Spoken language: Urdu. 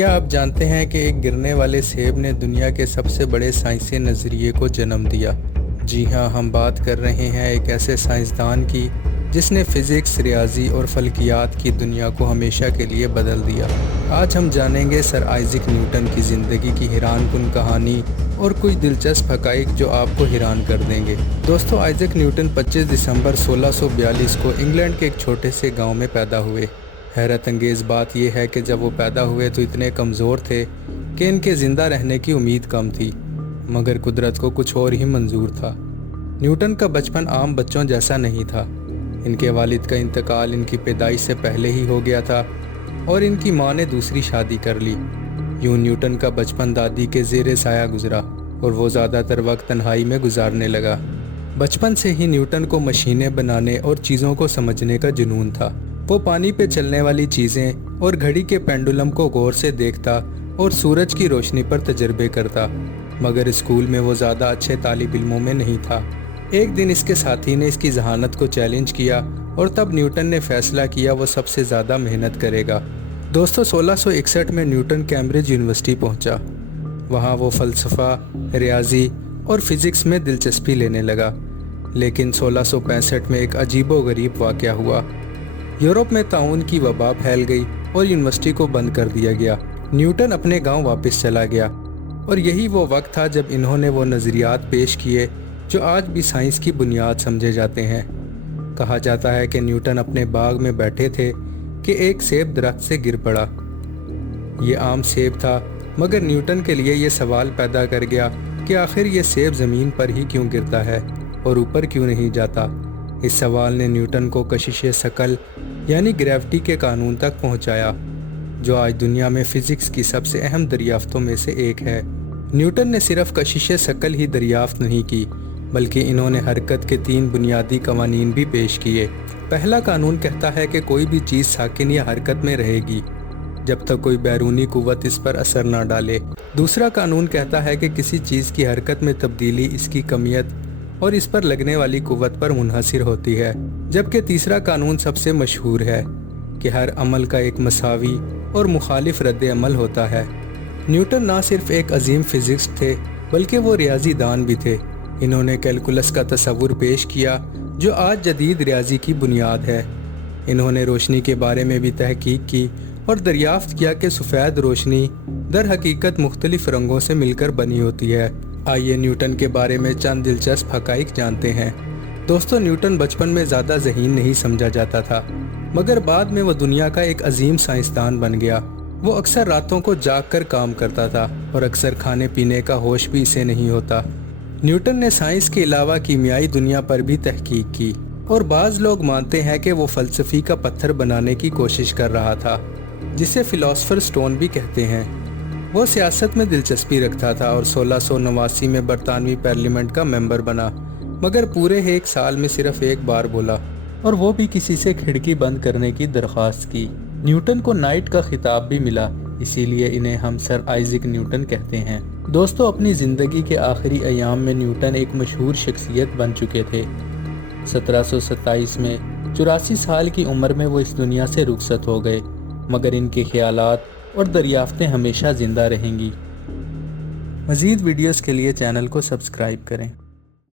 کیا آپ جانتے ہیں کہ ایک گرنے والے سیب نے دنیا کے سب سے بڑے سائنسی نظریے کو جنم دیا؟ جی ہاں، ہم بات کر رہے ہیں ایک ایسے سائنسدان کی جس نے فزکس، ریاضی اور فلکیات کی دنیا کو ہمیشہ کے لیے بدل دیا۔ آج ہم جانیں گے سر آئزیک نیوٹن کی زندگی کی حیران کن کہانی اور کچھ دلچسپ حقائق جو آپ کو حیران کر دیں گے۔ دوستو، آئزیک نیوٹن 25 دسمبر 1642 کو انگلینڈ کے ایک چھوٹے سے گاؤں میں پیدا ہوئے۔ حیرت انگیز بات یہ ہے کہ جب وہ پیدا ہوئے تو اتنے کمزور تھے کہ ان کے زندہ رہنے کی امید کم تھی، مگر قدرت کو کچھ اور ہی منظور تھا۔ نیوٹن کا بچپن عام بچوں جیسا نہیں تھا۔ ان کے والد کا انتقال ان کی پیدائش سے پہلے ہی ہو گیا تھا اور ان کی ماں نے دوسری شادی کر لی۔ یوں نیوٹن کا بچپن دادی کے زیر سایہ گزرا اور وہ زیادہ تر وقت تنہائی میں گزارنے لگا۔ بچپن سے ہی نیوٹن کو مشینیں بنانے اور چیزوں کو سمجھنے کا جنون تھا۔ وہ پانی پہ چلنے والی چیزیں اور گھڑی کے پینڈولم کو غور سے دیکھتا اور سورج کی روشنی پر تجربے کرتا، مگر اسکول میں وہ زیادہ اچھے طالب علموں میں نہیں تھا۔ ایک دن اس کے ساتھی نے اس کی ذہانت کو چیلنج کیا اور تب نیوٹن نے فیصلہ کیا وہ سب سے زیادہ محنت کرے گا۔ دوستو، 1661 میں نیوٹن کیمبرج یونیورسٹی پہنچا۔ وہاں وہ فلسفہ، ریاضی اور فزکس میں دلچسپی لینے لگا، لیکن 1665 میں ایک عجیب و غریب واقعہ ہوا۔ یورپ میں طاعون کی وبا پھیل گئی اور یونیورسٹی کو بند کر دیا گیا۔ نیوٹن اپنے گاؤں واپس چلا گیا اور یہی وہ وقت تھا جب انہوں نے وہ نظریات پیش کیے جو آج بھی سائنس کی بنیاد سمجھے جاتے ہیں۔ کہا جاتا ہے کہ نیوٹن اپنے باغ میں بیٹھے تھے کہ ایک سیب درخت سے گر پڑا۔ یہ عام سیب تھا، مگر نیوٹن کے لیے یہ سوال پیدا کر گیا کہ آخر یہ سیب زمین پر ہی کیوں گرتا ہے اور اوپر کیوں نہیں جاتا۔ اس سوال نے نیوٹن کو کشش ثقل یعنی گریوٹی کے قانون تک پہنچایا، جو آج دنیا میں فزکس کی سب سے اہم دریافتوں میں سے ایک ہے۔ نیوٹن نے صرف کشش ثقل ہی دریافت نہیں کی، بلکہ انہوں نے حرکت کے 3 بنیادی قوانین بھی پیش کیے۔ پہلا قانون کہتا ہے کہ کوئی بھی چیز ساکن یا حرکت میں رہے گی جب تک کوئی بیرونی قوت اس پر اثر نہ ڈالے۔ دوسرا قانون کہتا ہے کہ کسی چیز کی حرکت میں تبدیلی اس کی کمیت اور اس پر لگنے والی قوت پر منحصر ہوتی ہے، جبکہ تیسرا قانون سب سے مشہور ہے کہ ہر عمل کا ایک مساوی اور مخالف رد عمل ہوتا ہے۔ نیوٹن نہ صرف ایک عظیم فزکسٹ تھے بلکہ وہ ریاضی دان بھی تھے۔ انہوں نے کیلکولس کا تصور پیش کیا جو آج جدید ریاضی کی بنیاد ہے۔ انہوں نے روشنی کے بارے میں بھی تحقیق کی اور دریافت کیا کہ سفید روشنی در حقیقت مختلف رنگوں سے مل کر بنی ہوتی ہے۔ آئیے نیوٹن کے بارے میں چند دلچسپ حقائق جانتے ہیں۔ دوستو، نیوٹن بچپن میں زیادہ ذہین نہیں سمجھا جاتا تھا، مگر بعد میں وہ دنیا کا ایک عظیم سائنسدان بن گیا۔ وہ اکثر راتوں کو جاگ کر کام کرتا تھا اور اکثر کھانے پینے کا ہوش بھی اسے نہیں ہوتا۔ نیوٹن نے سائنس کے علاوہ کیمیائی دنیا پر بھی تحقیق کی اور بعض لوگ مانتے ہیں کہ وہ فلسفی کا پتھر بنانے کی کوشش کر رہا تھا، جسے فلاسفر سٹون بھی کہتے ہیں۔ وہ سیاست میں دلچسپی رکھتا تھا اور 1689 میں برطانوی پارلیمنٹ کا ممبر بنا، مگر پورے 1 سال میں صرف ایک بار بولا، اور وہ بھی کسی سے کھڑکی بند کرنے کی درخواست کی۔ نیوٹن کو نائٹ کا خطاب بھی ملا، اسی لیے انہیں ہم سر آئزیک نیوٹن کہتے ہیں۔ دوستو، اپنی زندگی کے آخری ایام میں نیوٹن ایک مشہور شخصیت بن چکے تھے۔ 1727 میں 84 سال کی عمر میں وہ اس دنیا سے رخصت ہو گئے، مگر ان کے خیالات اور دریافتیں ہمیشہ زندہ رہیں گی۔ مزید ویڈیوز کے لیے چینل کو سبسکرائب کریں۔